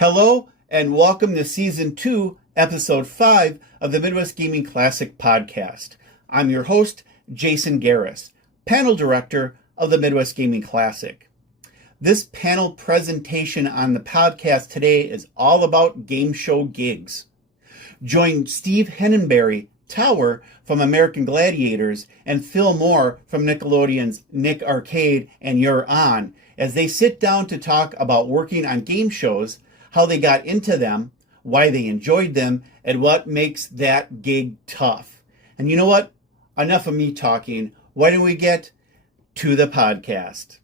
Hello, and welcome to Season 2, Episode 5 of the Midwest Gaming Classic Podcast. I'm your host, Jason Garris, Panel Director of the Midwest Gaming Classic. This panel presentation on the podcast today is all about game show gigs. Join Steve Henneberry, Tower from American Gladiators, and Phil Moore from Nickelodeon's Nick Arcade and You're On, as they sit down to talk about working on game shows, how they got into them, why they enjoyed them, and what makes that gig tough. And you know what? Enough of me talking. Why don't we get to the podcast?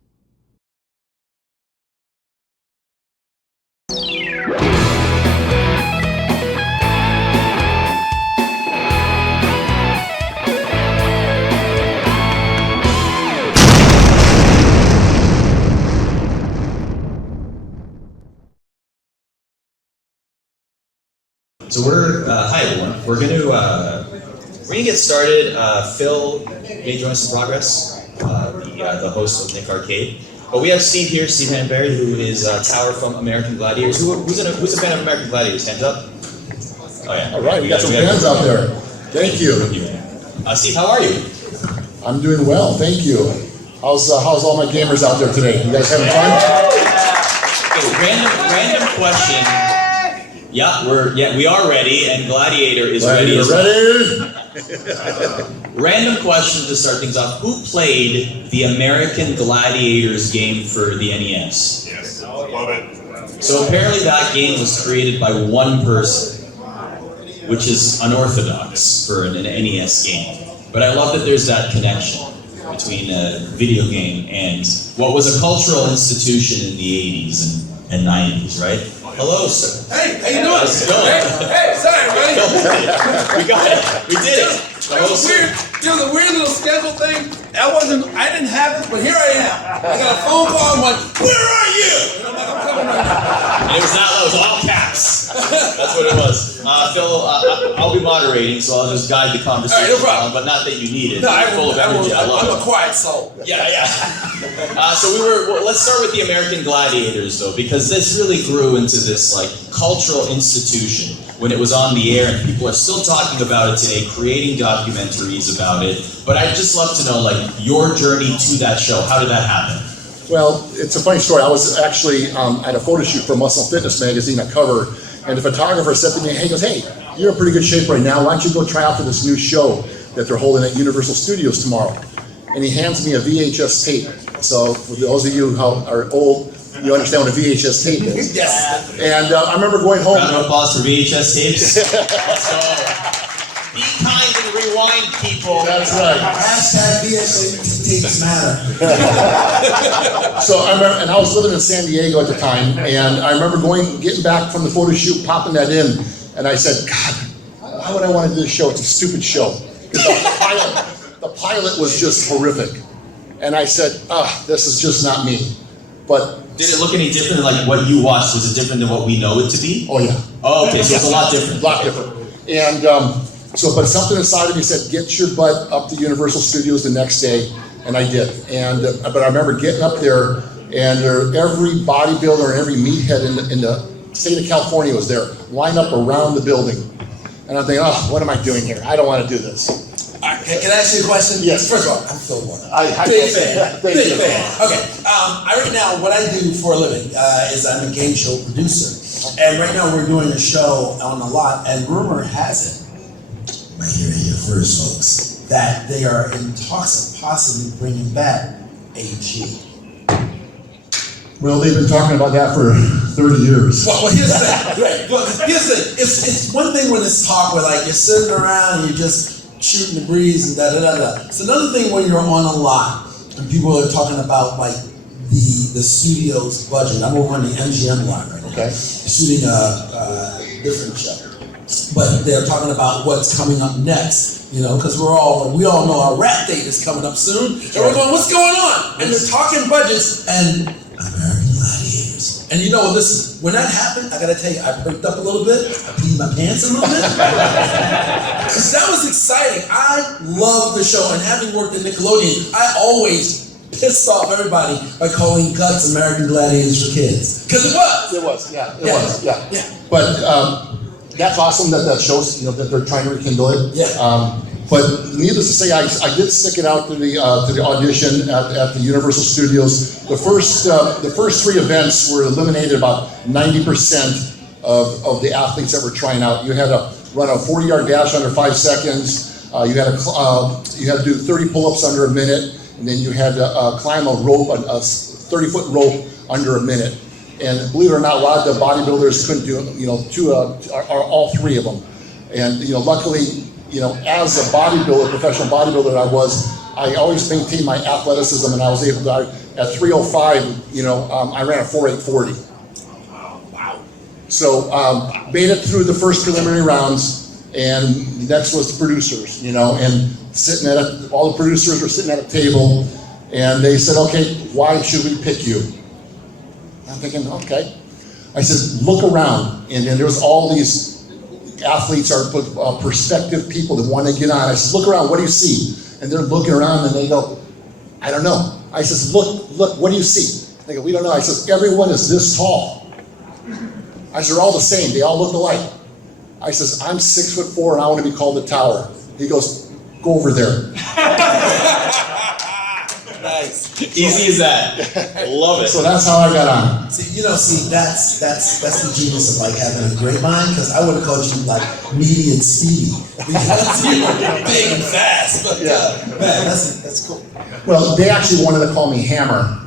So hi everyone. We're gonna get started. Phil may join us in progress, the host of Nick Arcade. But we have Steve here, Steve Henneberry, who is Tower from American Gladiators. Who's a fan of American Gladiators? Hands up. Oh yeah. All right, we got some fans out there. Thank you. Steve, how are you? I'm doing well, thank you. How's all my gamers out there today? You guys having fun? Okay, random question. Yeah, we are ready, and Gladiator is ready as well. Random question to start things off. Who played the American Gladiators game for the NES? Yes, love it. So apparently that game was created by one person, which is unorthodox for an NES game. But I love that there's that connection between a video game and what was a cultural institution in the 80s and 90s, right? Hello, sir. Hey, how you doing? How's it going? Hey, sorry, buddy. We got it. We did it. There was a weird little schedule thing. I didn't have it, but here I am. I got a phone call. I'm like, where are you? And I'm like, I'm coming right now. It was all caps. That's what it was. Phil, I'll be moderating, so I'll just guide the conversation. All right, no problem. But not that you need it. No, You're full of energy. I love I'm it. a quiet soul. Yeah. So let's start with the American Gladiators, though, because this really grew into this like cultural institution when it was on the air, and people are still talking about it today, creating documentaries about it. But I'd just love to know, like, your journey to that show. How did that happen? Well, it's a funny story. I was actually at a photo shoot for Muscle Fitness magazine, a cover, and the photographer said to me, he goes, "Hey, you're in pretty good shape right now. Why don't you go try out for this new show that they're holding at Universal Studios tomorrow?" And he hands me a VHS tape. So for those of you who are old, you understand what a VHS tape is. Yes. And I remember going home. Round of applause for VHS tapes. Let's go. Be kind and rewind, people. That's right. Hashtag VHS tapes matter. So I remember, and I was living in San Diego at the time, and I remember getting back from the photo shoot, popping that in, and I said, "God, why would I want to do this show? It's a stupid show." Because the pilot was just horrific. And I said, this is just not me. But did it look any different? Like what you watched, was it different than what we know it to be? Oh yeah. Oh, okay, so it's a lot different. A lot different. And but something inside of me said, get your butt up to Universal Studios the next day, and I did. And but I remember getting up there, and every bodybuilder and every meathead in the state of California was there, lined up around the building. And I'm thinking, what am I doing here? I don't want to do this. All right, can I ask you a question? Yes. First of all, I'm Phil Moore. Big fan. Big fan. Okay. Right now, what I do for a living is I'm a game show producer. And right now we're doing a show on the lot, and rumor has it, right here first, folks, that they are in talks of possibly bringing back AG. Well, they've been talking about that for 30 years. Well, here's the thing. Right. Well, here's the thing. It's one thing when it's talk where like you're sitting around and you're just shooting the breeze and da-da-da-da. It's another thing when you're on a lot and people are talking about like the studio's budget. I'm over on the MGM lot right now. Okay. Shooting a different show. But they're talking about what's coming up next, because we all know our rap date is coming up soon. And we're going, what's going on? And they're talking budgets and American Gladiators. And listen, when that happened, I gotta tell you, I perked up a little bit. I peed my pants a little bit. Because that was exciting. I love the show, and having worked at Nickelodeon, I always pissed off everybody by calling Guts American Gladiators for Kids. Because it was. It was, yeah. But that's awesome that shows, that they're trying to rekindle it. Yeah. But needless to say, I did stick it out to the audition at the Universal Studios. The first 3 events were eliminated about 90% of the athletes that were trying out. You had to run a 40-yard dash under 5 seconds. You had to do 30 pull-ups under a minute, and then you had to climb a rope, a 30-foot rope under a minute. And believe it or not, a lot of the bodybuilders couldn't do all 3 of them. And luckily, as a bodybuilder, professional bodybuilder I always maintained my athleticism, and I was able to, at 3:05, I ran a 4:8:40. Wow. So made it through the first preliminary rounds, and next was the producers, and all the producers were sitting at a table, and they said, okay, why should we pick you? I'm thinking, okay. I said, look around, and then there was all these athletes are prospective people that want to get on. I said, look around, what do you see? And they're looking around and they go, I don't know. I said, look, what do you see? They go, we don't know. I said, everyone is this tall. I said, they're all the same. They all look alike. I says, I'm 6'4" and I want to be called the Tower. He goes, go over there. Nice. Easy as that. Love it. So that's how I got on. See, that's the genius of having a great mind, because I would have called you meaty and speedy because you're big and fast. But man, that's cool. Well, they actually wanted to call me Hammer.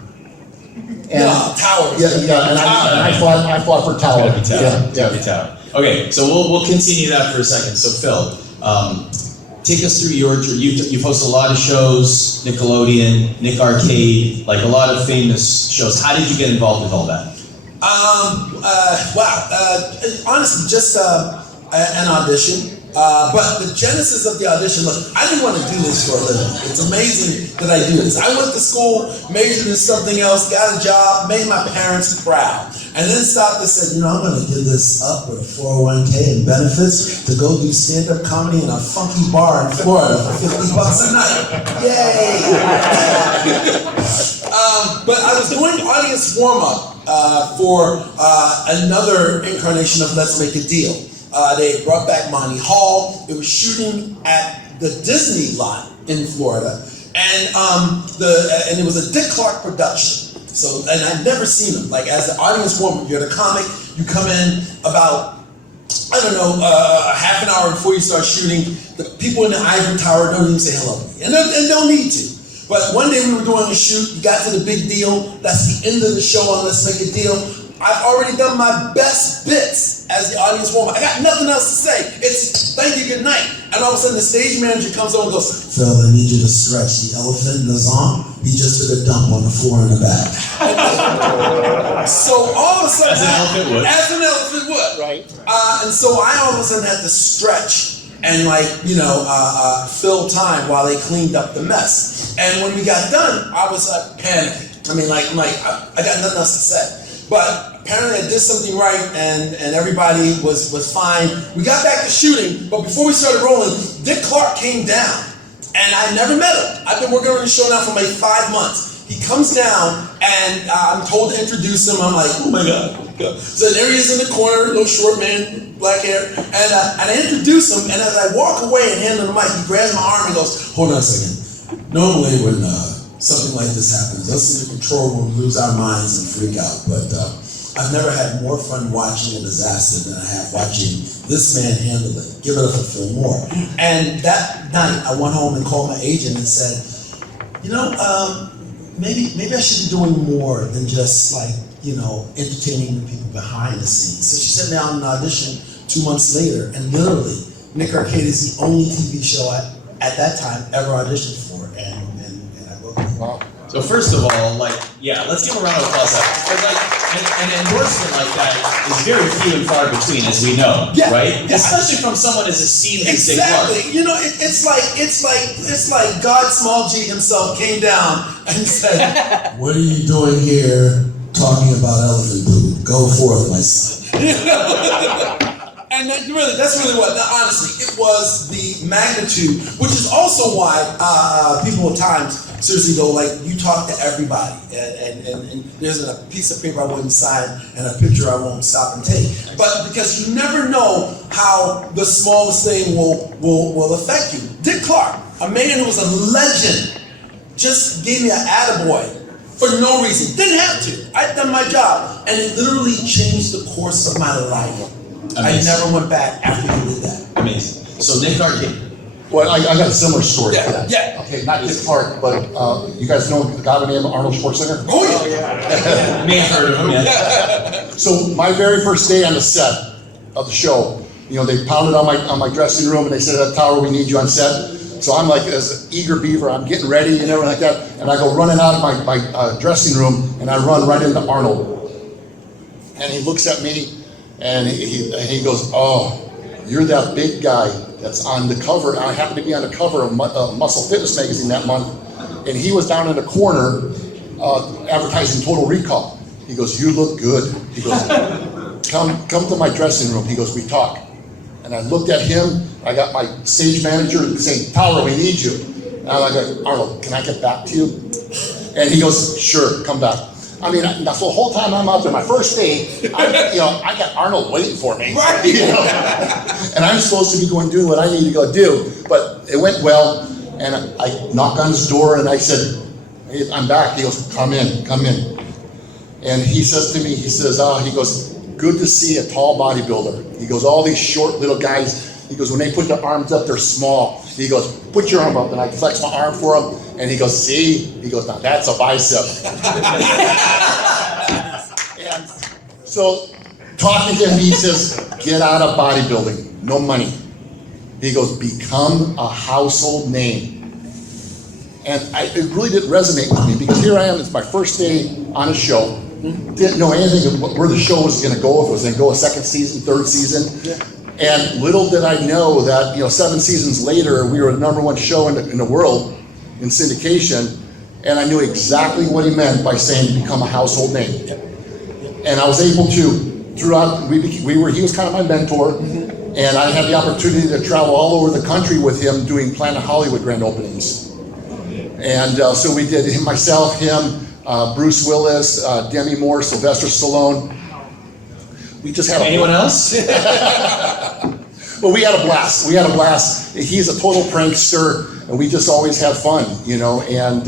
And Tower. Yeah, and I fought for Tower. Tower. Okay, so we'll continue that for a second. So Phil, take us through your tour. You've hosted a lot of shows, Nickelodeon, Nick Arcade, a lot of famous shows. How did you get involved with all that? Honestly, just an audition. But the genesis of the audition, look, I didn't want to do this for a living. It's amazing that I do this. I went to school, majored in something else, got a job, made my parents proud, and then stopped and said, I'm going to give this up with a 401k and benefits to go do stand-up comedy in a funky bar in Florida for $50 a night. Yay! But I was doing audience warm-up for another incarnation of Let's Make a Deal. They brought back Monty Hall. It was shooting at the Disney lot in Florida, and it was a Dick Clark production. So, and I'd never seen him. As the audience warm-up, you're the comic. You come in about a half an hour before you start shooting. The people in the Ivory Tower don't even say hello to me, and don't need to. But one day we were doing a shoot. You got to the big deal. That's the end of the show on Let's Make a Deal. I've already done my best bits as the audience warm-up. I got nothing else to say. It's thank you, good night. And all of a sudden the stage manager comes over and goes, Phil, I need you to stretch. The elephant in the song, he just took a dump on the floor in the back. So all of a sudden, as an elephant would. Right. And so I all of a sudden had to stretch and fill time while they cleaned up the mess. And when we got done, I was panicking. I got nothing else to say. But apparently I did something right, and everybody was fine. We got back to shooting, but before we started rolling, Dick Clark came down, and I never met him. I've been working on the show now for 5 months. He comes down, and I'm told to introduce him. I'm like, oh my God. So there he is in the corner, little short man, black hair, and I introduce him, and as I walk away and hand him the mic, he grabs my arm and goes, hold on a second. Normally when something like this happens, us in the control room lose our minds and freak out, but I've never had more fun watching a disaster than I have watching this man handle it. Give it up for Phil Moore. And that night, I went home and called my agent and said, maybe I should be doing more than just entertaining the people behind the scenes. So she sent me out an audition 2 months later, and literally, Nick Arcade is the only TV show I, at that time, ever auditioned for, and I wrote it. Wow. So first of all, let's give a round of applause. An endorsement like that is very few and far between, as we know, right? Yeah. Especially from someone as esteemed as Dick Clark. Exactly. It's like God, small G himself, came down and said, "What are you doing here, talking about elephant poop? Go forth, my son." And that's really what. Now, honestly, it was the magnitude, which is also why people at times seriously though, like you talk to everybody, and there's a piece of paper I wouldn't sign and a picture I won't stop and take. But because you never know how the smallest thing will affect you. Dick Clark, a man who was a legend, just gave me an attaboy for no reason. Didn't have to. I'd done my job, and it literally changed the course of my life. Amazing. I never went back after he did that. Amazing. So Nick Arcade. Well, I got a similar story to that. Yeah. Okay, not Dick Clark, but you guys know the guy by the name of Arnold Schwarzenegger? Oh yeah. May have heard of him, yeah. So my very first day on the set of the show, they pounded on my dressing room and they said, Tower, we need you on set. So I'm like, as an eager beaver, I'm getting ready and everything like that. And I go running out of my dressing room and I run right into Arnold. And he looks at me and he goes, oh, you're that big guy that's on the cover. I happened to be on the cover of Muscle Fitness magazine that month. And he was down in the corner advertising Total Recall. He goes, you look good. He goes, come to my dressing room. He goes, we talk. And I looked at him. I got my stage manager saying, Tower, we need you. And I'm like, Arnold, can I get back to you? And he goes, sure, come back. I mean, the whole time I'm out there, my first day, I got Arnold waiting for me. Right. And I'm supposed to be going doing what I need to go do. But it went well, and I knocked on his door, and I said, hey, I'm back. He goes, come in. And he says to me, he goes, good to see a tall bodybuilder. He goes, all these short little guys, he goes, when they put their arms up, they're small. He goes, put your arm up, and I flex my arm for him. And he goes, see? He goes, now that's a bicep. And so talking to him, he says, get out of bodybuilding, no money. He goes, become a household name. And it really didn't resonate with me because here I am, it's my first day on a show. Didn't know anything of where the show was going to go, if it was going to go a second season, third season. Yeah. And little did I know that 7 seasons later, we were the #1 show in the world in syndication, and I knew exactly what he meant by saying become a household name. Yeah. And I was able to, throughout, he was kind of my mentor, and I had the opportunity to travel all over the country with him doing Planet Hollywood grand openings. And so we did myself, him, Bruce Willis, Demi Moore, Sylvester Stallone. We just had anyone else? Well, we had a blast. He's a total prankster, and we just always had fun, and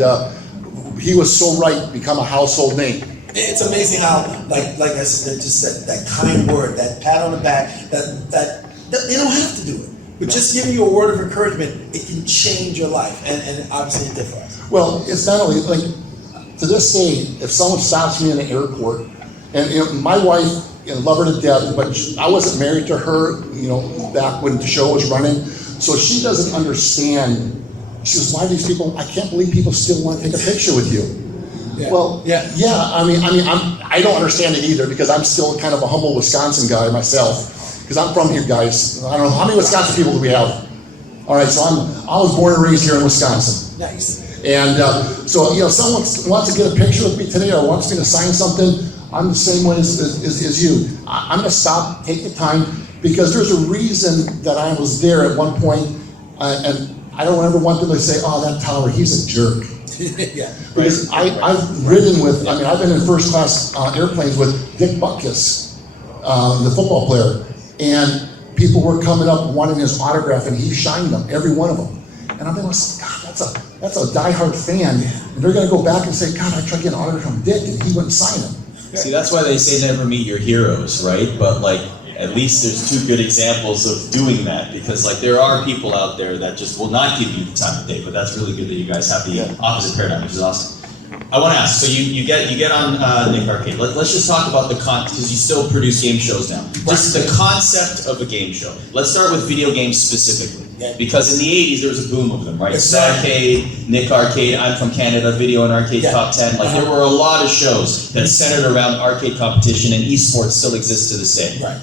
he was so right, become a household name. It's amazing how, like I said, just said that kind word, that pat on the back, that they don't have to do it. But just giving you a word of encouragement, it can change your life, and obviously it did for us. Well, it's not only, to this day, if someone stops me in the airport, and my wife, love her to death, but I wasn't married to her, back when the show was running, so she doesn't understand. She goes, why do these people, I can't believe people still want to take a picture with you. Yeah. Well, yeah, I don't understand it either, because I'm still kind of a humble Wisconsin guy myself, because I'm from here, guys. I don't know, how many Wisconsin people do we have? All right, so I was born and raised here in Wisconsin. Nice. And so, someone wants to get a picture with me today or wants me to sign something, I'm the same way as you. I'm going to stop, take the time, because there's a reason that I was there at one point, and I don't ever want them to say, oh, that Tower, he's a jerk. Yeah. Because I've ridden with, I've been in first class airplanes with Dick Butkus, the football player, and people were coming up wanting his autograph, and he signed them, every one of them. And I'm thinking, God, that's a diehard fan, and they're going to go back and say, God, I tried to get an autograph from Dick, and he wouldn't sign him. See, that's why they say never meet your heroes, right? But at least there's 2 good examples of doing that, because there are people out there that just will not give you the time of day. But that's really good that you guys have the opposite paradigm, which is awesome. I want to ask, so you get on Nick Arcade. Let's just talk about the because you still produce game shows now. Just the concept of a game show. Let's start with video games specifically, because in the 80s there was a boom of them, right? Starcade, Nick Arcade. I'm from Canada. Video and Arcade Top 10. There were a lot of shows that centered around arcade competition, and esports still exists to this day. Right.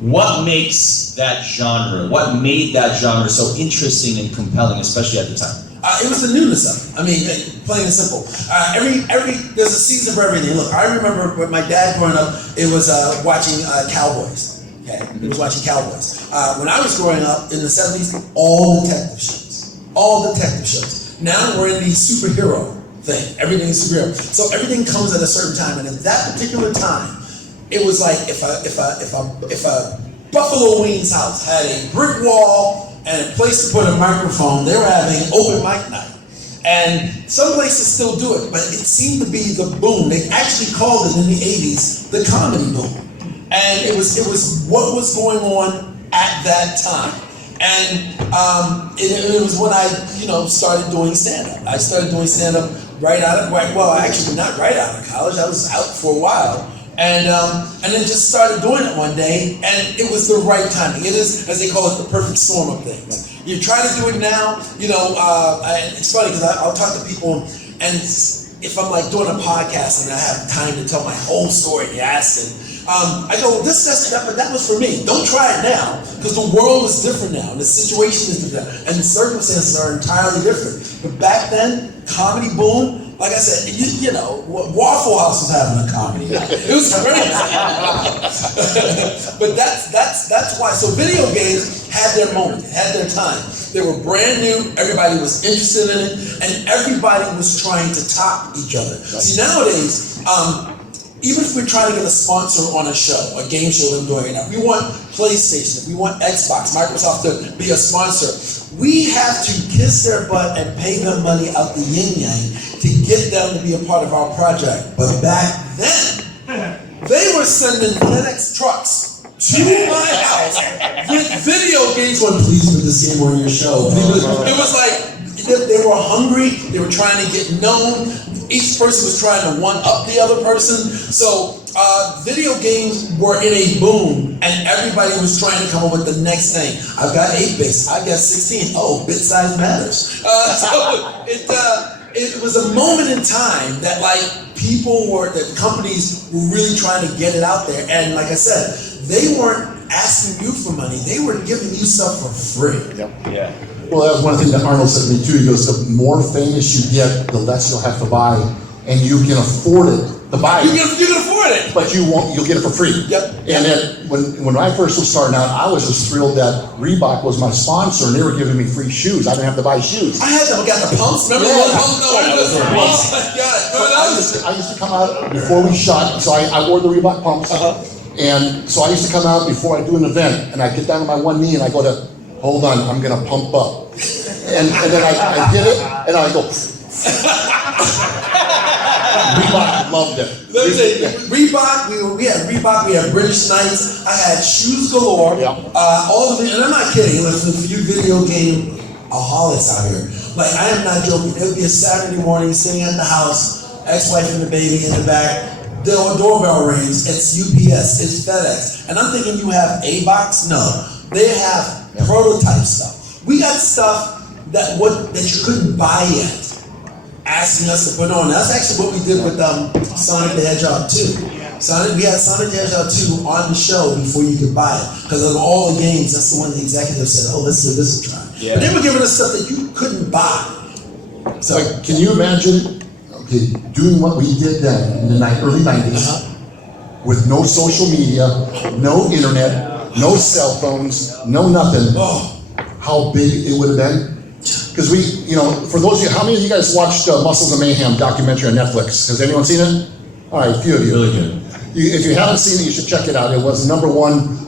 What makes that genre? What made that genre so interesting and compelling, especially at the time? It was the newness of it. Plain and simple. There's a season for everything. Look, I remember with my dad growing up, it was watching Cowboys. Okay, it was watching Cowboys. When I was growing up in the 70s, all detective shows. Now we're in the superhero thing. Everything is superhero. So everything comes at a certain time, and at that particular time, it was like if a Buffalo Wings house had a brick wall and a place to put a microphone, they were having open mic night. And some places still do it, but it seemed to be the boom. They actually called it in the 80s the comedy boom. And it was what was going on at that time. And it was when I, started doing stand-up. I started doing stand-up actually not right out of college. I was out for a while. And then just started doing it one day, and it was the right timing. It is, as they call it, the perfect storm of things. You try to do it now, it's funny because I'll talk to people, and if I'm like doing a podcast and I have time to tell my whole story, and you ask it, I go, but that was for me. Don't try it now, because the world is different now, and the situation is different, and the circumstances are entirely different. But back then, comedy boom. Like I said, Waffle House was having a comedy night. It was crazy. But that's why. So video games had their moment, had their time. They were brand new. Everybody was interested in it, and everybody was trying to top each other. Right. See, nowadays, even if we're trying to get a sponsor on a show, a game show that we're doing right now, if we want PlayStation, if we want Xbox, Microsoft to be a sponsor, we have to kiss their butt and pay them money out the yin-yang to get them to be a part of our project. But back then, they were sending FedEx trucks to my house with video games going, please put this game on your show. It was like, they were hungry, they were trying to get known, each person was trying to one-up the other person. So video games were in a boom, and everybody was trying to come up with the next thing. I've got 8-bits, I got 16. Oh, bit size matters. It was a moment in time that that companies were really trying to get it out there. And like I said, they weren't asking you for money. They were giving you stuff for free. Yep. Yeah. Well, that was one thing that Arnold said to me too. He goes, the more famous you get, the less you'll have to buy, and you can afford it to buy it. You can afford it, but you'll get it for free. Yep. And then when I first was starting out, I was just thrilled that Reebok was my sponsor, and they were giving me free shoes. I didn't have to buy shoes. I had them. I got the pumps. Remember the pumps? I used to come out before we shot, so I wore the Reebok pumps. And so I used to come out before I do an event, and I get down on my one knee and I go to, hold on, I'm gonna pump up. And then I hit it, and I go. Reebok loved it. Let me tell you, Reebok, we had Reebok, we had British Knights, I had shoes galore. Yeah. All of it, and I'm not kidding, listen, for you video game aholics out here, like I am not joking, it would be a Saturday morning sitting at the house, ex-wife and the baby in the back, the doorbell rings, it's UPS, it's FedEx, and I'm thinking you have A-Box? No, they have prototype stuff. We got stuff that you couldn't buy yet, asking us to put on. That's actually what we did with Sonic the Hedgehog 2. We had Sonic the Hedgehog 2 on the show before you could buy it. Because of all the games, that's the one the executive said, oh, let's give this a try. Yeah. But they were giving us stuff that you couldn't buy. So, can you imagine doing what we did then in the early 90s with no social media, no internet, no cell phones, no nothing, how big it would have been? Because for those of you, how many of you guys watched Muscles of Mayhem documentary on Netflix? Has anyone seen it? All right, a few of you. Really good. If you haven't seen it, you should check it out. It was #1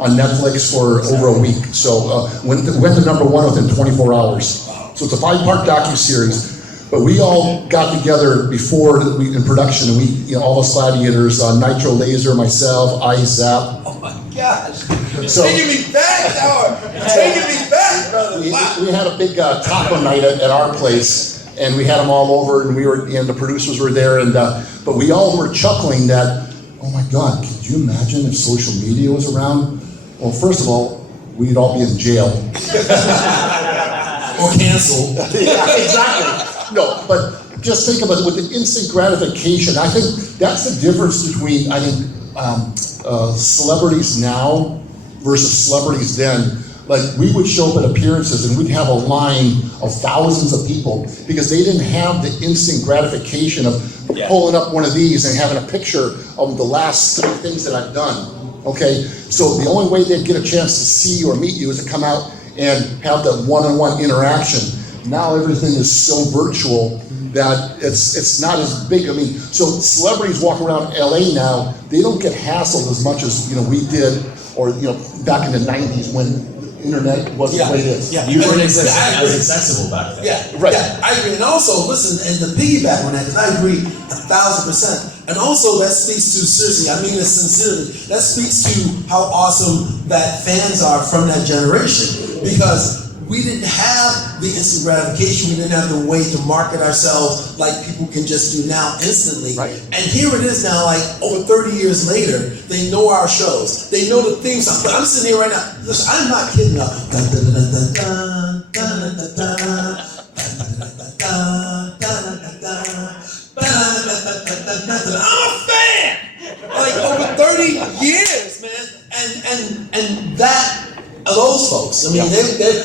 on Netflix for over a week. So went to #1 within 24 hours. So it's a 5-part docuseries. But we all got together before in production, and we, all us gladiators, Nitro Laser, myself, Zap. Oh my gosh! Taking me back, Howard. Taking me back, brother. We had a big taco night at our place, and we had them all over, and the producers were there, and but we all were chuckling that, oh my God, could you imagine if social media was around? Well, first of all, we'd all be in jail. Or canceled. Yeah, exactly. No, but just think about it with the instant gratification. I think that's the difference between celebrities now versus celebrities then. Like we would show up at appearances and we'd have a line of thousands of people because they didn't have the instant gratification of pulling up one of these and having a picture of the last 3 things that I've done. Okay, so the only way they'd get a chance to see or meet you is to come out and have that one-on-one interaction. now everything is so virtual that it's not as big. I mean, so celebrities walk around LA now, they don't get hassled as much as, we did, or, back in the 90s when internet wasn't the way it is. You weren't as accessible back then. Yeah, right. Yeah, I agree. And also, listen, and to piggyback on that, because I agree 1,000%. And also, that speaks to, seriously, I mean this sincerely, that speaks to how awesome that fans are from that generation. Because we didn't have the instant gratification, we didn't have the way to market ourselves like people can just do now instantly. Right. And here it is now, like over 30 years later, they know our shows. They know the theme song. But I'm sitting here right now, listen, I'm not kidding you. I'm a fan! Like over 30 years, man. And that, those folks, I mean,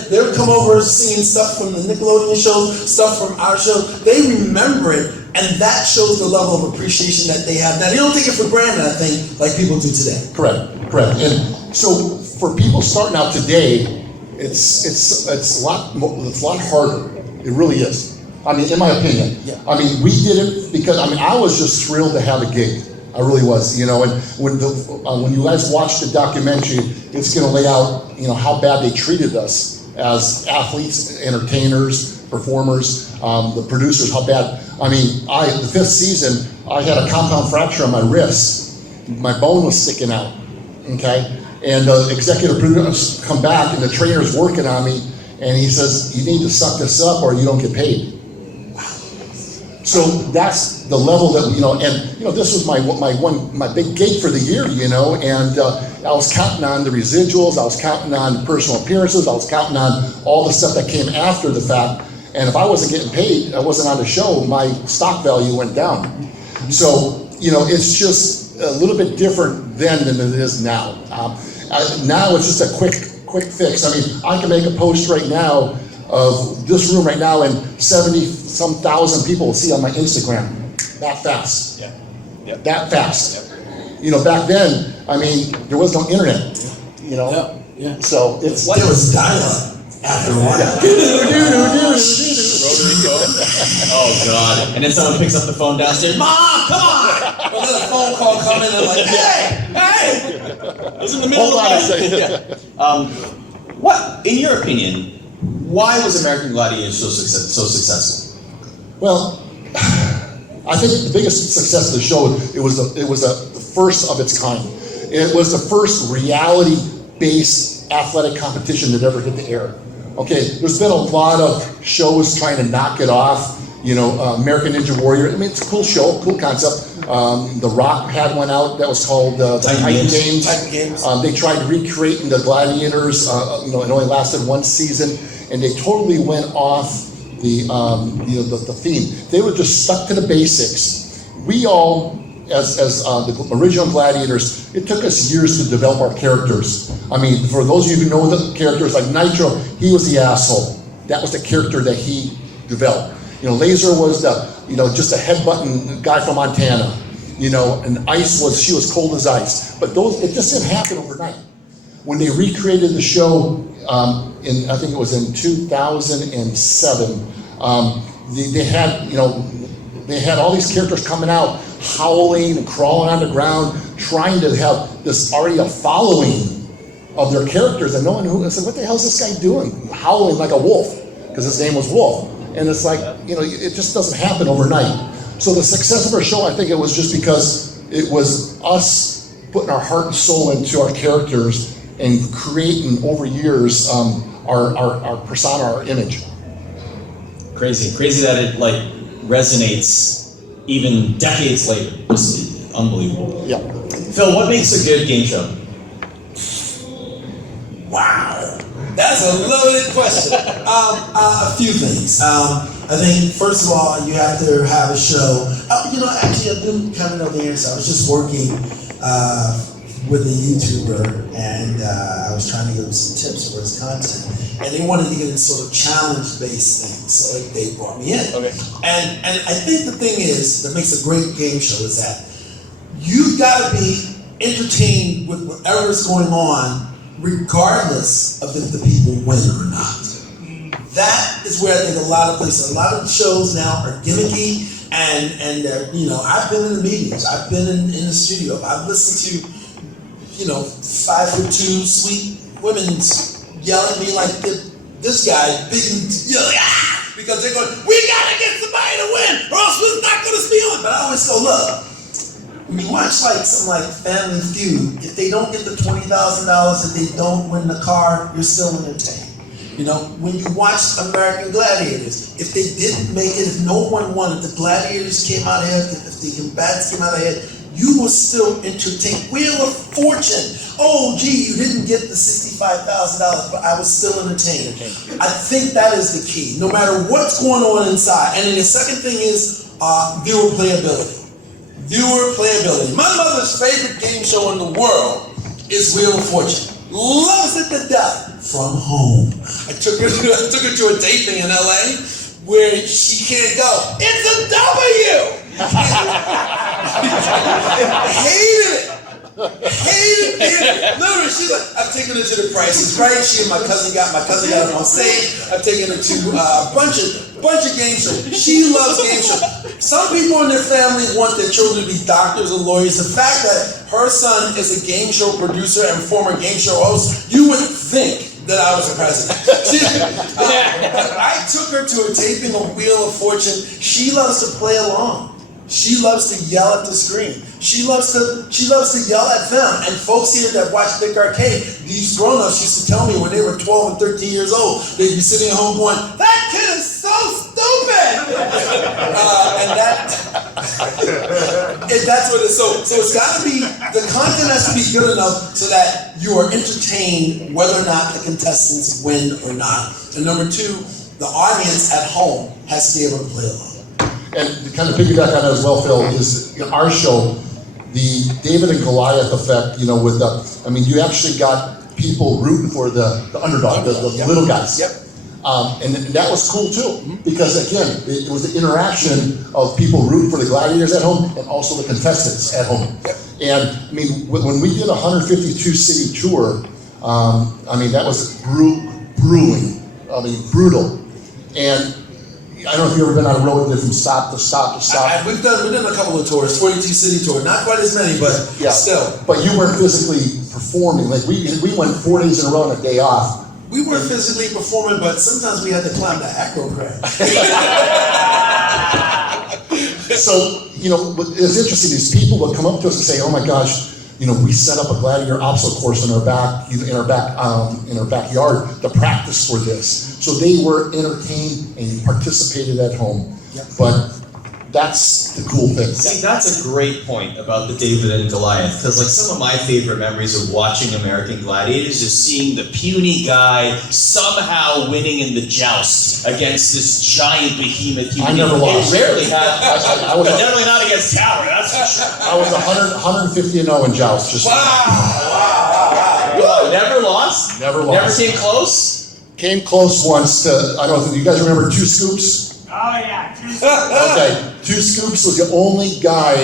they would come over seeing stuff from the Nickelodeon show, stuff from our show. They remember it, and that shows the level of appreciation that they have. Now, they don't take it for granted, I think, like people do today. Correct. And so for people starting out today, it's a lot harder. It really is. I mean, in my opinion. Yeah. I mean, we did it because I was just thrilled to have a gig. I really was, and when you guys watch the documentary, it's going to lay out, how bad they treated us as athletes, entertainers, performers, the producers, how bad. I mean, the 5th season, I had a compound fracture on my wrist. My bone was sticking out, okay? And the executive producers come back, and the trainer's working on me, and he says, you need to suck this up or you don't get paid. So that's the level that, this was my big gig for the year, and I was counting on the residuals, I was counting on personal appearances, I was counting on all the stuff that came after the fact, and if I wasn't getting paid, I wasn't on the show, my stock value went down. So, it's just a little bit different then than it is now. Now it's just a quick fix. I mean, I can make a post right now of this room right now, and 70-some thousand people will see on my Instagram. That fast. Yeah. That fast. Back then, I mean, there was no internet. Yeah. So it's There was dial-up after a while. Oh God! And then someone picks up the phone downstairs. Mom, come on! But then a phone call come in and like, hey! I was in the middle Hold of on a the second. What, in your opinion, why was American Gladiators so successful? Well, I think the biggest success of the show, it was the first of its kind. It was the first reality-based athletic competition that ever hit the air. Okay, there's been a lot of shows trying to knock it off. American Ninja Warrior. I mean, it's a cool show, cool concept. The Rock had one out that was called the Titan Games. Titan Games. They tried recreating the Gladiators. It only lasted one season, and they totally went off the theme. They were just stuck to the basics. We all, as the original Gladiators, it took us years to develop our characters. I mean, for those of you who know the characters, like Nitro, he was the asshole. That was the character that he developed. Laser was just a headbutting guy from Montana. And Ice she was cold as ice. But it just didn't happen overnight. When they recreated the show, I think it was in 2007, they had all these characters coming out, howling and crawling on the ground, trying to have this already a following of their characters, and no one who said, "What the hell is this guy doing?" Howling like a wolf, because his name was Wolf. And it's like, it just doesn't happen overnight. So the success of our show, I think it was just because it was us putting our heart and soul into our characters and creating over years our persona, our image. Crazy that it resonates even decades later. Just unbelievable. Yeah. Phil, what makes a good game show? Wow, that's a loaded question. A few things. I think first of all, you have to have a show. Actually, I do kind of know the answer. I was just working with a YouTuber, and I was trying to give him some tips for his content, and they wanted to get into sort of challenge-based things, so they brought me in. Okay. And I think the thing that makes a great game show is that you've got to be entertained with whatever's going on, regardless of if the people win or not. That is where I think a lot of shows now are gimmicky, and they're, I've been in the meetings, I've been in the studio, I've listened to, 5'2" sweet women yell at me like this guy, big and yelling, because they're going, we gotta get somebody to win, or else we're not gonna be on. But I always go, look, when you watch something like Family Feud, if they don't get the $20,000, if they don't win the car, you're still entertained. When you watched American Gladiators, if they didn't make it, if no one won, if the Gladiators came out ahead, if the combatants came out ahead, you were still entertained. Wheel of Fortune. Oh, gee, you didn't get the $65,000, but I was still entertained. I think that is the key, no matter what's going on inside. And then the second thing is viewer playability. Viewer playability. My mother's favorite game show in the world is Wheel of Fortune. Loves it to death. From home. I took her to a taping in LA where she can't go. It's a W! Hated it. Literally, she's like, I've taken her to the Price is Right. She and my cousin got her on stage. I've taken her to a bunch of game shows. She loves game shows. Some people in their family want their children to be doctors or lawyers. The fact that her son is a game show producer and former game show host, you would think that I was the president. I took her to a taping of Wheel of Fortune. She loves to play along. She loves to yell at the screen. She loves to yell at them. And folks here that watch Nick Arcade, these grown-ups used to tell me when they were 12 and 13 years old, they'd be sitting at home going, that kid is so stupid! That's what it is. So it's got to be, the content has to be good enough so that you are entertained whether or not the contestants win or not. And number two, the audience at home has to be able to play along. And to kind of piggyback on that as well, Phil, is our show, the David and Goliath effect, you actually got people rooting for the underdog, the little guys. Yep. And that was cool too, because again, it was the interaction of people rooting for the gladiators at home and also the contestants at home. Yep. And when we did a 152 city tour, that was grueling. Brutal. And I don't know if you've ever been on a road from stop to stop to stop. We've done a couple of tours, 42 city tour, not quite as many, but still. But you weren't physically performing. Like we went 4 days in a row and a day off. We weren't physically performing, but sometimes we had to climb the acro crag. So, it's interesting. These people would come up to us and say, "Oh my gosh, we set up a gladiator obstacle course in our backyard to practice for this." So they were entertained and participated at home. Yep. But that's the cool thing. See, that's a great point about the David and Goliath, because some of my favorite memories of watching American Gladiators is seeing the puny guy somehow winning in the joust against this giant behemoth. I never lost. It rarely happens. I was definitely not against Tower, that's for sure. I was 150-0 in joust. Wow. Never lost? Never lost. Never came close? Came close once to, I don't know if you guys remember Two Scoops? Oh yeah, 2 Scoops. Okay, Two Scoops was the only guy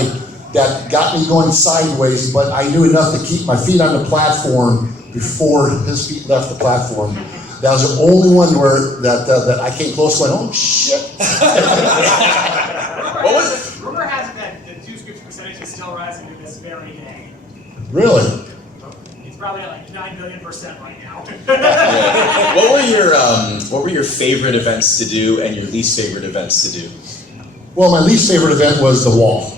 that got me going sideways, but I knew enough to keep my feet on the platform before his feet left the platform. That was the only one where that I came close going, oh shit. What was it? Rumor has it that the 2 Scoops percentage is still rising to this very day. Really? It's probably at like 9,000,000,000% right now. Yeah. What were your favorite events to do and your least favorite events to do? Well, my least favorite event was the wall,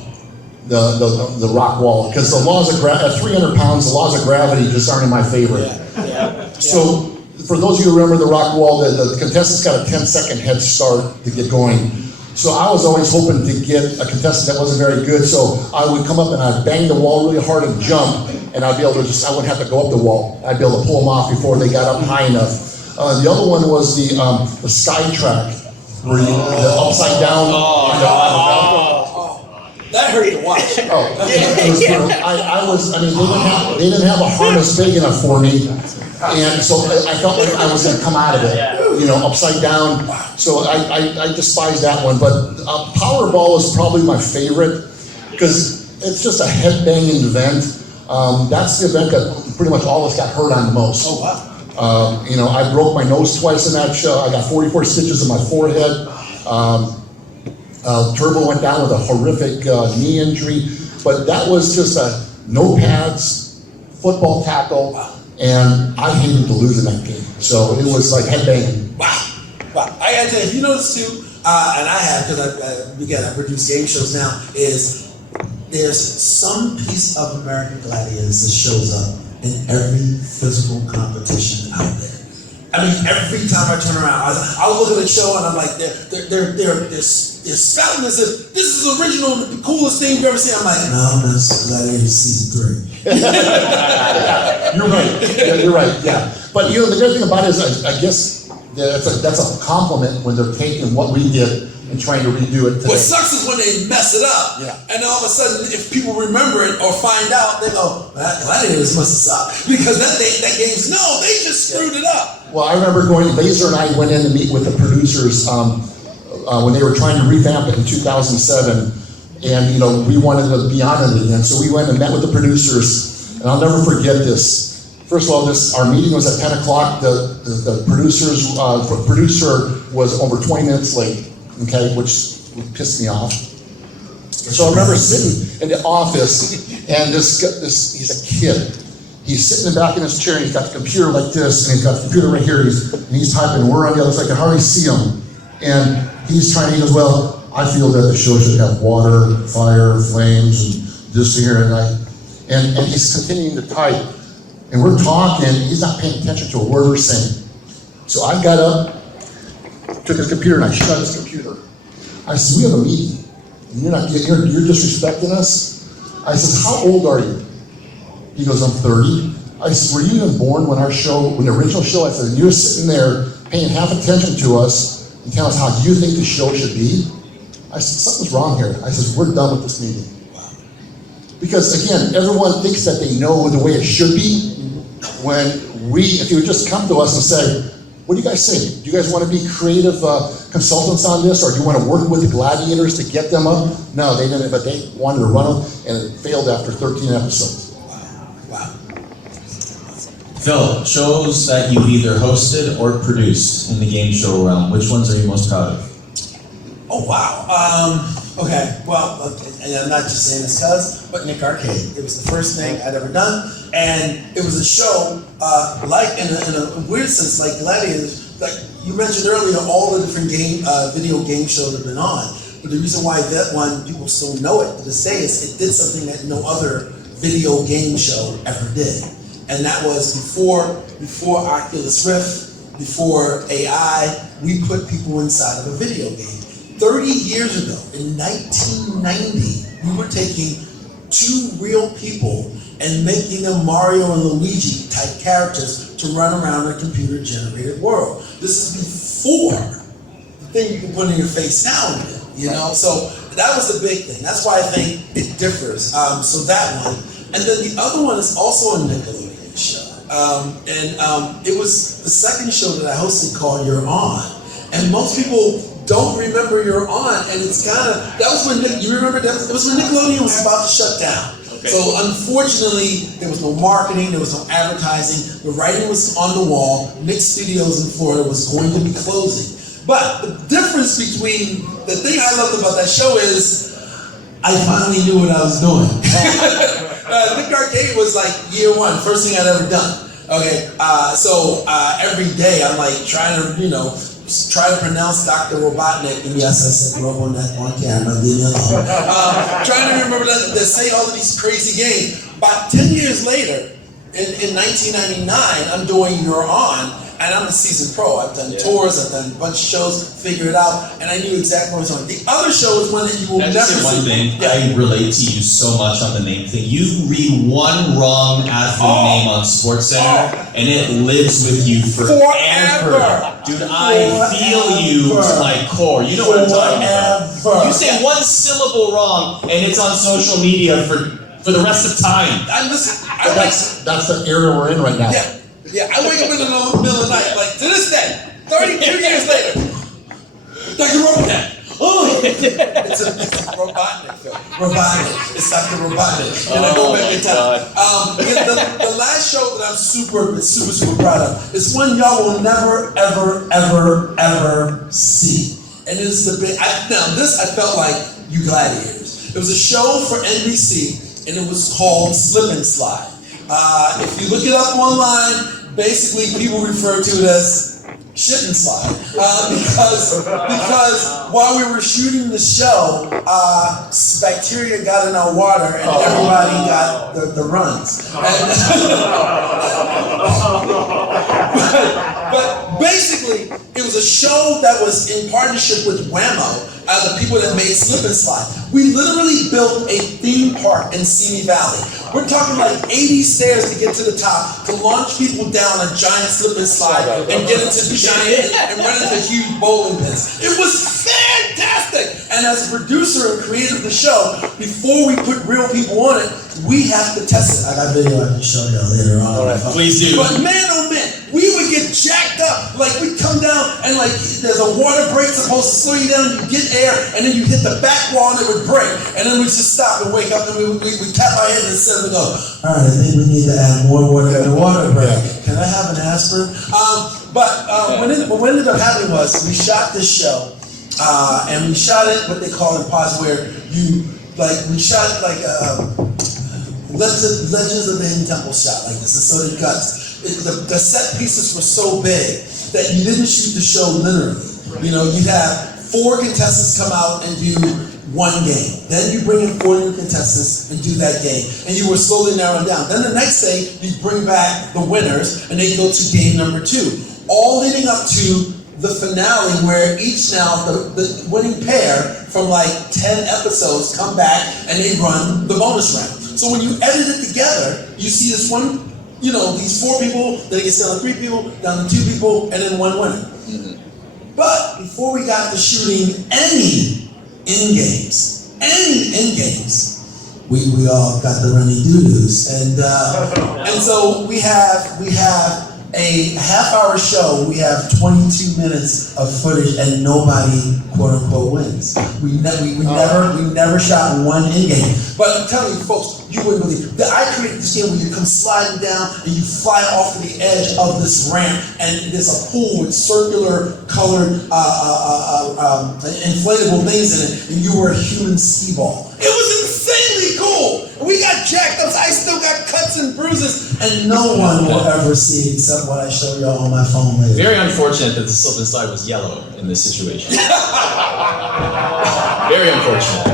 the rock wall, because the laws of at 300 pounds, the laws of gravity just aren't in my favor. Yeah. So, for those of you who remember the rock wall, the contestants got a 10-second head start to get going. So I was always hoping to get a contestant that wasn't very good. So I would come up and I'd bang the wall really hard and jump, and I'd be able to I wouldn't have to go up the wall. I'd be able to pull them off before they got up high enough. The other one was the sky track, where you the upside down. That hurt to watch. It was brutal. They didn't have a harness big enough for me. And so I felt like I was going to come out of it, upside down. So I despise that one. But Powerball is probably my favorite because it's just a head-banging event. That's the event that pretty much all of us got hurt on the most. Oh, wow. I broke my nose twice in that show. I got 44 stitches in my forehead. Turbo went down with a horrific knee injury, but that was just no pads, football tackle, and I hated to lose in that game. So it was like headbanging. Wow. I gotta tell you, if you notice too, and I have, because I produce game shows now, is there's some piece of American Gladiators that shows up in every physical competition out there. I mean, every time I turn around, I look at the show and I'm like, they're spouting as if this is the original, the coolest thing you've ever seen. I'm like, no, that's Gladiators season 3. You're right. Yeah, you're right. Yeah, but the good thing about it is, I guess that's a compliment when they're taking what we did and trying to redo it today. What sucks is when they mess it up, and all of a sudden, if people remember it or find out, they go, that Gladiators must have sucked because that game's they just screwed it up. Well, I remember Laser and I went in to meet with the producers when they were trying to revamp it in 2007, and we wanted to be on it again. So we went and met with the producers, and I'll never forget this. First of all, our meeting was at 10 o'clock. The producer was over 20 minutes late, okay, which pissed me off. So I remember sitting in the office, and this he's a kid. He's sitting in the back in his chair, and he's got the computer like this, and he's got the computer right here, and he's typing, we're on the other side, I can hardly see him. And he goes, well, I feel that the show should have water, fire, flames, and this here, and he's continuing to type. And we're talking, he's not paying attention to a word we're saying. So I got up, took his computer, and I shut his computer. I said, we have a meeting. You're disrespecting us? I said, how old are you? He goes, I'm 30. I said, were you even born when the original show? I said, you're sitting there paying half attention to us and telling us how you think the show should be? I said, something's wrong here. I said, we're done with this meeting. Because again, everyone thinks that they know the way it should be. If you would just come to us and say, what do you guys think? Do you guys want to be creative consultants on this, or do you want to work with the Gladiators to get them up? No, they didn't, but they wanted to run them, and it failed after 13 episodes. Wow. Phil, shows that you've either hosted or produced in the game show realm, which ones are you most proud of? Oh, wow. Okay, well, and I'm not just saying this but Nick Arcade. It was the first thing I'd ever done, and it was a show, in a weird sense, like Gladiators. Like you mentioned earlier, all the different video game shows have been on. But the reason why that one, people still know it to this day, is it did something that no other video game show ever did. And that was before Oculus Rift, before AI, we put people inside of a video game. 30 years ago, in 1990, we were taking two real people and making them Mario and Luigi type characters to run around a computer-generated world. This is before the thing you can put in your face now, So that was the big thing. That's why I think it differs. So that one. And then the other one is also a Nickelodeon show. It was the second show that I hosted called You're On. And most people don't remember You're On, and it's that was when, you remember that? It was when Nickelodeon was about to shut down. Okay. So unfortunately, there was no marketing, there was no advertising, the writing was on the wall, Nick Studios in Florida was going to be closing. But the difference between, the thing I loved about that show is, I finally knew what I was doing. Nick Arcade was like year one, first thing I'd ever done. Okay, so every day I'm like trying to, try to pronounce Dr. Robotnik, and yes, I said Robonet on camera, leave me alone. Trying to remember that say all of these crazy games. About 10 years later, in 1999, I'm doing You're On, and I'm a seasoned pro. I've done tours, I've done a bunch of shows, figured it out, and I knew exactly what was on. The other show is one that you will never see. One thing, I relate to you so much on the name thing. You read one wrong athlete name on SportsCenter, and it lives with you forever. Dude, I feel you to my core. You know what I'm talking about. You say one syllable wrong, and it's on social media for the rest of time. That's the era we're in right now. Yeah, I wake up in the middle of the night, like to this day, 32 years later, Dr. Robotnik, oh, it's a Robotnik film. Robotnik. It's Dr. Robotnik. Can I go back in time? The last show that I'm super proud of is one y'all will never, ever see. And it's the big, I felt like you gladiators. It was a show for NBC, and it was called Slip and Slide. If you look it up online, basically people refer to it as shit and slide, because while we were shooting the show, bacteria got in our water and everybody got the runs. But basically, it was a show that was in partnership with Whammo, the people that made Slip and Slide. We literally built a theme park in Simi Valley. We're talking like 80 stairs to get to the top, to launch people down a giant slip and slide and get into giant and run into huge bowling pins. It was fantastic. And as a producer and creator of the show, before we put real people on it, we have to test it. I got video I can show you later on. All right, please do. But man, oh man, we would get jacked up. Like we'd come down and like there's a water break supposed to slow you down. You get air and then you hit the back wall and it would break. And then we just stop and wake up and we tap our head and sit and go, all right, I think we need to add more water to the water break. Can I have an aspirin? What ended up happening was we shot this show and we shot it what they call in pods where we shot like Legends of the Hidden Temple shot like this, and so did Guts. The set pieces were so big that you didn't shoot the show linearly. You know, you'd have 4 contestants come out and do one game. Then you bring in 4 new contestants and do that game. And you were slowly narrowing down. Then the next day, you bring back the winners and they go to game number 2. All leading up to the finale where each now, the winning pair from like 10 episodes come back and they run the bonus round. So when you edit it together, you see this one, you know, these 4 people, then it gets down to 3 people, down to 2 people, and then 1 winner. Mm-hmm. But before we got to shooting any in-games, we all got the runny doo-doos. And so we have a half-hour show. We have 22 minutes of footage, and nobody "quote unquote" wins. We never shot one in-game. But I'm telling you, folks, you wouldn't believe that I created this game where you come sliding down and you fly off the edge of this ramp, and there's a pool with circular colored inflatable things in it, and you were a human ski ball. It was insanely cool. We got jacked up. I still got cuts and bruises, and no one will ever see except what I show y'all on my phone later. Very unfortunate that the slip and slide was yellow in this situation. Very unfortunate.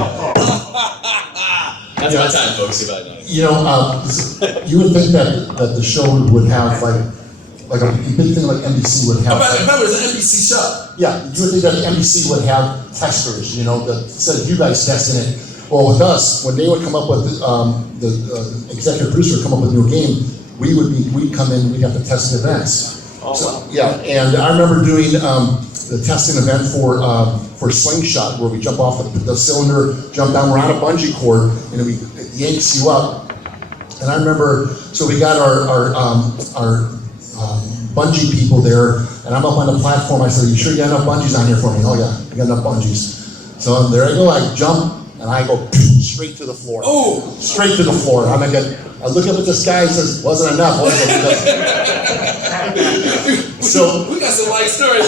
That's my time, folks. If I know. You know, you would think that the show would have like a big thing like NBC would have. Remember, it's an NBC show. Yeah, you would think that NBC would have testers. You know, instead of you guys testing it. Well, with us, when they would come up with the executive producer would come up with a new game, we'd come in, we'd have to test the events. Oh, so, wow. Yeah, and I remember doing the testing event for Slingshot, where we jump off the cylinder, jump down, we're on a bungee cord, and it yanks you up. And I remember, so we got our bungee people there, and I'm up on the platform. I said, "You sure you got enough bungees on here for me?" "Oh yeah, we got enough bungees." So there I go, I jump. And I go straight to the floor. Oh! Straight to the floor. I look up at this guy and says, "Wasn't enough, was it?" So we got some like stories.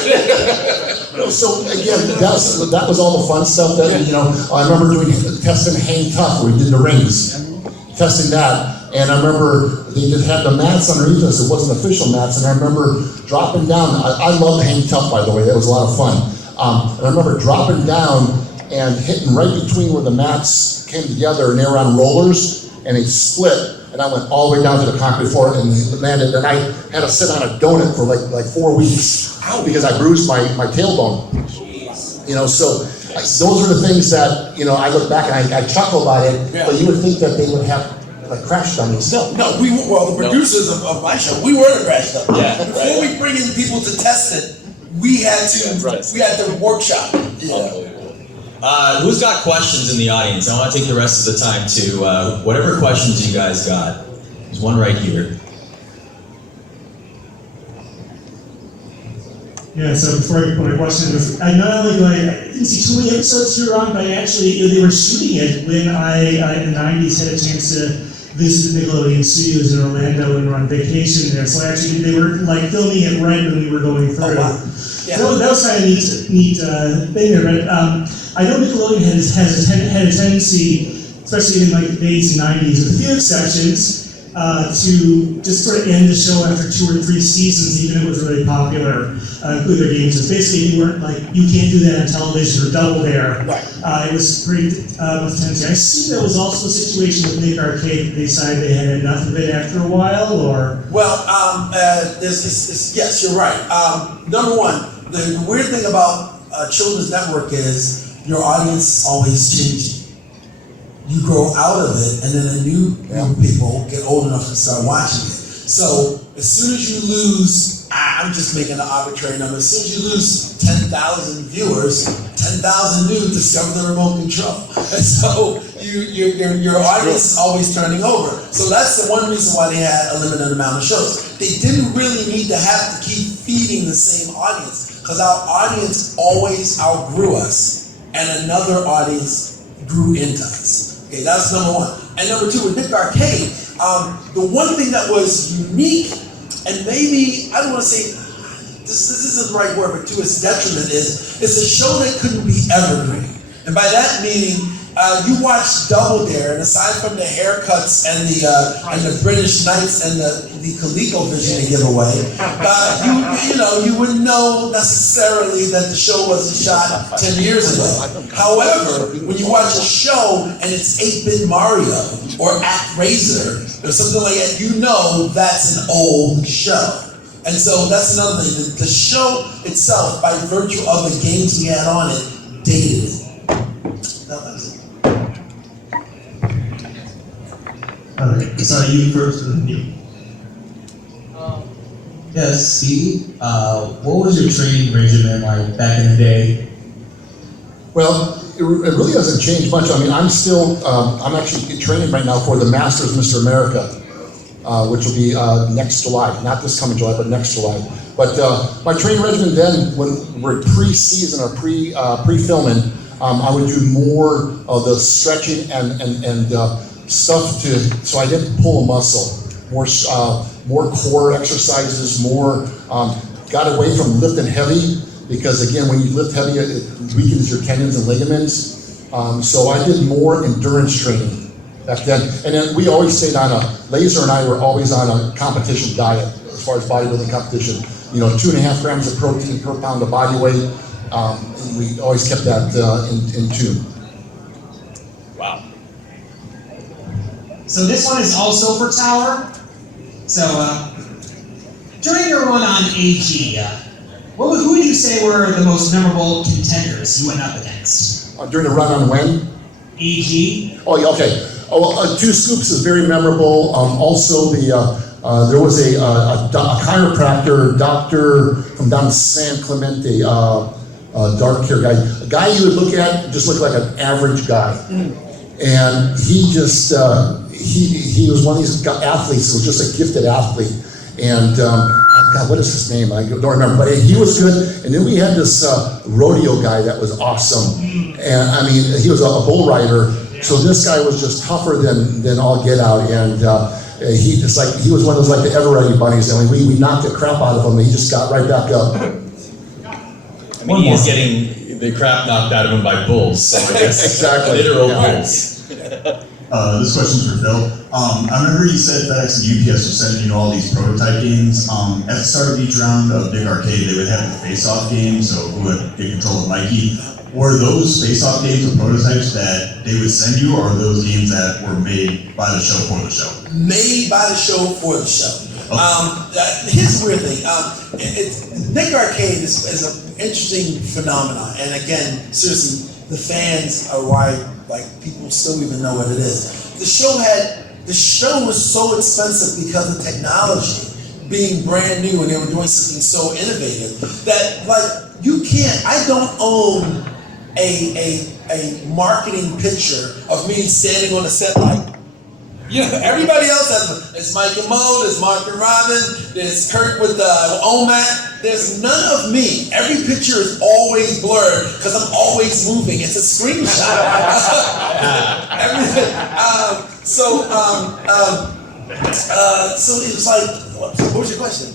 So again, that was all the fun stuff that, you know, I remember testing Hang Tough, where we did the rings. Testing that. And I remember they just had the mats underneath us. It wasn't official mats. And I remember dropping down. I love Hang Tough, by the way. That was a lot of fun. And I remember dropping down and hitting right between where the mats came together, and they were on rollers, and they split, and I went all the way down to the concrete floor and landed, and I had to sit on a donut for like 4 weeks because I bruised my tailbone. You know, so those are the things that, you know, I look back and I chuckle about it, but you would think that they would have like crash dummies. No, the producers of my show, we were the crash dummies. Yeah, before we bring in people to test it, we had to workshop. Yeah. Who's got questions in the audience? I want to take the rest of the time to whatever questions you guys got. There's one right here. Yeah, so before I put my question, not only do I didn't see too many episodes you were on, but I actually, they were shooting it when I in the 90s had a chance to visit the Nickelodeon studios in Orlando and were on vacation there. So actually, they were like filming it right when we were going through. Oh, wow. Yeah. So that was kind of neat thing there. But I know Nickelodeon had a tendency, especially in like the 80s and 90s, with a few exceptions, to just sort of end the show after 2 or 3 seasons, even if it was really popular. Include their games. So basically, you weren't like, you can't do that on television or Double Dare. Right. It was pretty tendency. I assume that was also a situation with Nick Arcade. They decided they had enough of it after a while, or Well, yes, you're right. Number one, the weird thing about children's network is your audience is always changing. You grow out of it, and then a new people get old enough to start watching it. So as soon as you lose, I'm just making an arbitrary number. As soon as you lose 10,000 viewers, 10,000 new discover the remote control, and so your audience is always turning over. So that's the one reason why they had a limited amount of shows. They didn't really need to have to keep feeding the same audience because our audience always outgrew us, and another audience grew into us. Okay, that's number one. And number two, with Nick Arcade, the one thing that was unique, and maybe, I don't want to say, this isn't the right word, but to its detriment is, it's a show that couldn't be evergreen. And by that meaning, you watch Double Dare, and aside from the haircuts and the British Knights and the ColecoVision they give away, you wouldn't know necessarily that the show wasn't shot 10 years ago. However, when you watch a show and it's 8-bit Mario or ActRaiser or something like that, you know that's an old show. And so that's another thing. The show itself, by virtue of the games we had on it, dated it. alright. Sorry, you first, and then you. Yes, Steve. What was your training regimen like back in the day? Well, it really hasn't changed much. I mean, I'm actually training right now for the Masters Mr. America, which will be next July. Not this coming July, but next July. But my training regimen then, when we're pre-season or pre-filming, I would do more of the stretching and stuff so I didn't pull a muscle. More core exercises, got away from lifting heavy, because again, when you lift heavy, it weakens your tendons and ligaments. So I did more endurance training back then. And then we always stayed Laser and I were always on a competition diet as far as bodybuilding competition. 2.5 grams of protein per pound of body weight. And we always kept that in tune. Wow. So this one is also for Tower. So during your run on AG, who would you say were the most memorable contenders you went up against? During the run on when? AG. Oh, yeah, okay. Two Scoops is very memorable. Also, there was a chiropractor, doctor from down in San Clemente, dark hair guy. A guy you would look at, just looked like an average guy. And he just, he was one of these athletes who was just a gifted athlete. And God, what is his name? I don't remember, but he was good. And then we had this rodeo guy that was awesome. And I mean, he was a bull rider. So this guy was just tougher than all get out. And he was one of those like the Ever-Ready bunnies. I mean, we knocked the crap out of him, and he just got right back up. I mean, he is getting the crap knocked out of him by bulls. So I guess Exactly. Literal Yeah. bulls. This question's for Phil. I remember you said FedEx and UPS were sending you all these prototype games. At the start of each round of Big Arcade, they would have the face-off game, so who would get control of Mikey. Were those face-off games or prototypes that they would send you, or are those games that were made by the show for the show? Made by the show for the show. Okay. Here's the weird thing. Nick Arcade is an interesting phenomenon, and again, seriously, the fans are why people still even know what it is. The show was so expensive because of technology being brand new, and they were doing something so innovative that you can't. I don't own a marketing picture of me standing on a set You know, everybody else has. There's Mike and Mo, there's Mark and Robin, there's Kurt with OMAT. There's none of me. Every picture is always blurred because I'm always moving. It's a screenshot. So it was like, what was your question?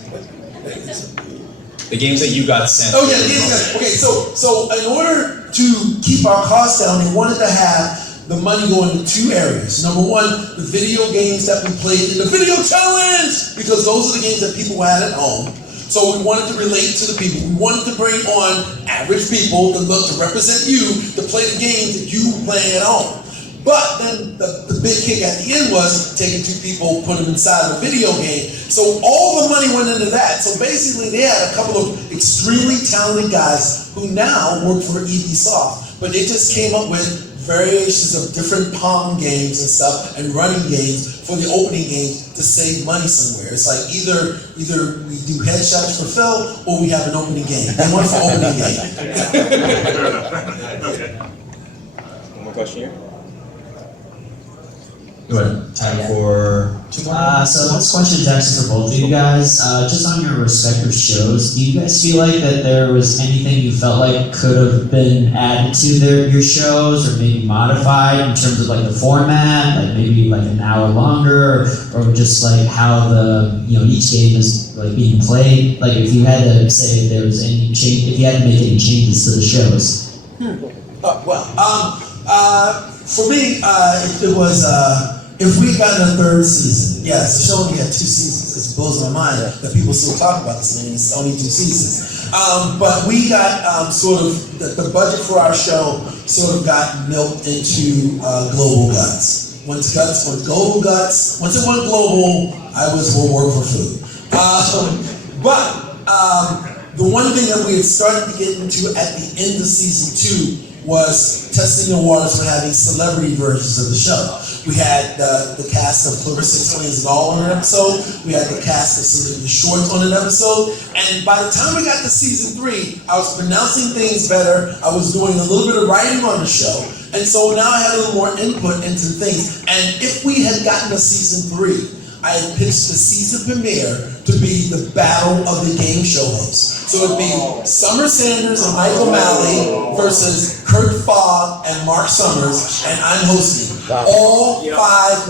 The games that you got sent. Oh yeah, the games. Okay, so in order to keep our costs down, they wanted to have the money go into two areas. Number one, the video games that we played in the video challenge, because those are the games that people had at home. So we wanted to relate to the people. We wanted to bring on average people to represent you, to play the games that you were playing at home. But then the big kick at the end was taking two people, put them inside a video game. So all the money went into that. So basically they had a couple of extremely talented guys who now work for Ubisoft, but they just came up with variations of different Pong games and stuff and running games for the opening games to save money somewhere. It's like either we do headshots for Phil or we have an opening game. They want for opening game. One more question here. Go ahead. Time for two more. So this question is actually for both of you guys. Just on your respective shows, do you guys feel like that there was anything you felt like could have been added to your shows, or maybe modified in terms of like the format, like maybe like an hour longer, or just like how the each game is like being played? Like if you had to say if there was any change, if you had to make any changes to the shows. For me, it was. If we got a third season, yes, the show only had 2 seasons. It blows my mind that people still talk about this thing. It's only 2 seasons. But we got sort of, the budget for our show sort of got milked into Global Guts. Once Global Guts, once it went global, I was work for food. But the one thing that we had started to get into at the end of season 2 was testing the waters for having celebrity versions of the show. We had the cast of Clarissa Explains It All on an episode. We had the cast of Cynthia Shorts on an episode. And by the time we got to season 3, I was pronouncing things better. I was doing a little bit of writing on the show. And so now I had a little more input into things. And if we had gotten to season 3, I had pitched the season premiere to be the battle of the game show hosts. So it'd be Summer Sanders and Mike O'Malley versus Kurt Fogg and Mark Summers, and I'm hosting all 5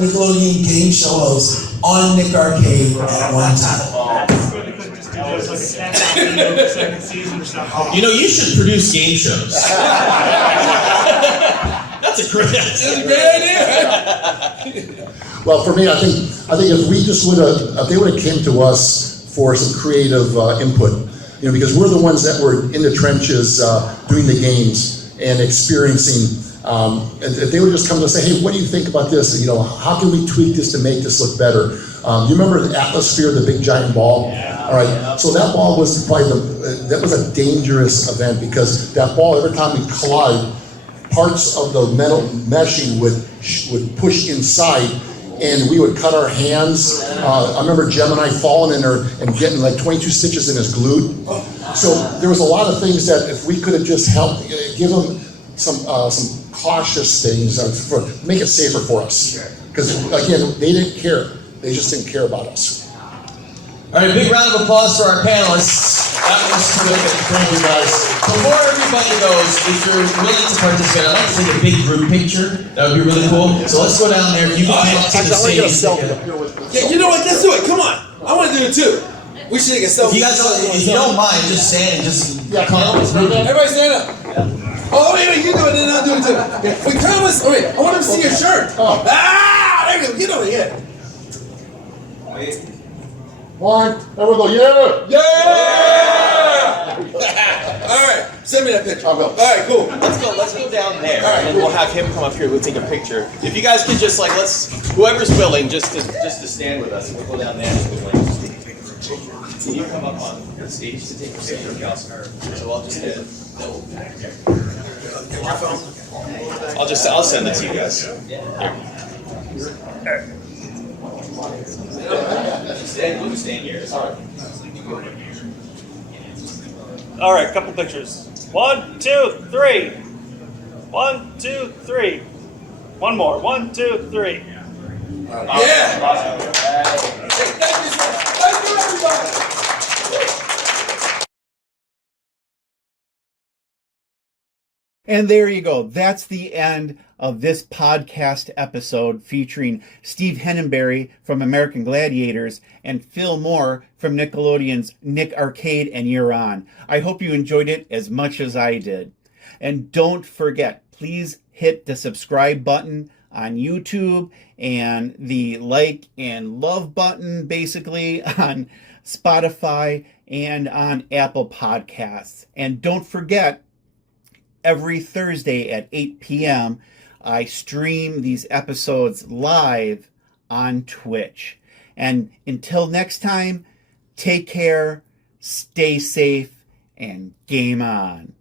Nickelodeon game show hosts on Nick Arcade at one time. You should produce game shows. That's a great idea. Well, for me, I think if we just if they would have came to us for some creative input, because we're the ones that were in the trenches doing the games and experiencing. And if they would just come to us and say, "Hey, what do you think about this? How can we tweak this to make this look better?" You remember the Atmosphere, the big giant ball? All right. So that ball was probably that was a dangerous event, because that ball, every time we collide, parts of the metal meshing would push inside, and we would cut our hands. I remember Gemini falling in there and getting like 22 stitches in his glute. So there was a lot of things that if we could have just helped give them some cautious things make it safer for us. Because again, they didn't care. They just didn't care about us. All right, big round of applause for our panelists. That was terrific. Thank you, guys. Before everybody goes, if you're willing to participate, I'd like to take a big group picture. That would be really cool. So let's go down there. If you can come up to the stage. Yeah, you know what? Let's do it. Come on. I want to do it too. We should take a selfie. If you don't mind, just stand and just come up. Everybody stand up. Oh, wait, you do it, then I'll do it too. Okay. Wait, promise. Oh, wait, I want them to see your shirt. Oh. There we go. Get over here. One, there we go. Yeah! All right, send me that picture. I'll go. All right, cool. Let's go down there, All right, and then we'll have him come up here. We'll take a picture. If you guys could just whoever's willing, just to stand with us. We'll go down there. Can you come up on the stage to take a picture of us? So I'll just I'll send it to you guys. Here. Stand here. All right, couple pictures. 1, 2, 3. 1, 2, 3. One more. 1, 2, 3. Yeah. Thank you, sir. Thank you, everybody. And there you go. That's the end of this podcast episode featuring Steve Henneberry from American Gladiators and Phil Moore from Nickelodeon's Nick Arcade and You're On. I hope you enjoyed it as much as I did. And don't forget, please hit the subscribe button on YouTube and the like and love button basically on Spotify and on Apple Podcasts. And don't forget, every Thursday at 8 p.m., I stream these episodes live on Twitch. And until next time, take care, stay safe, and game on.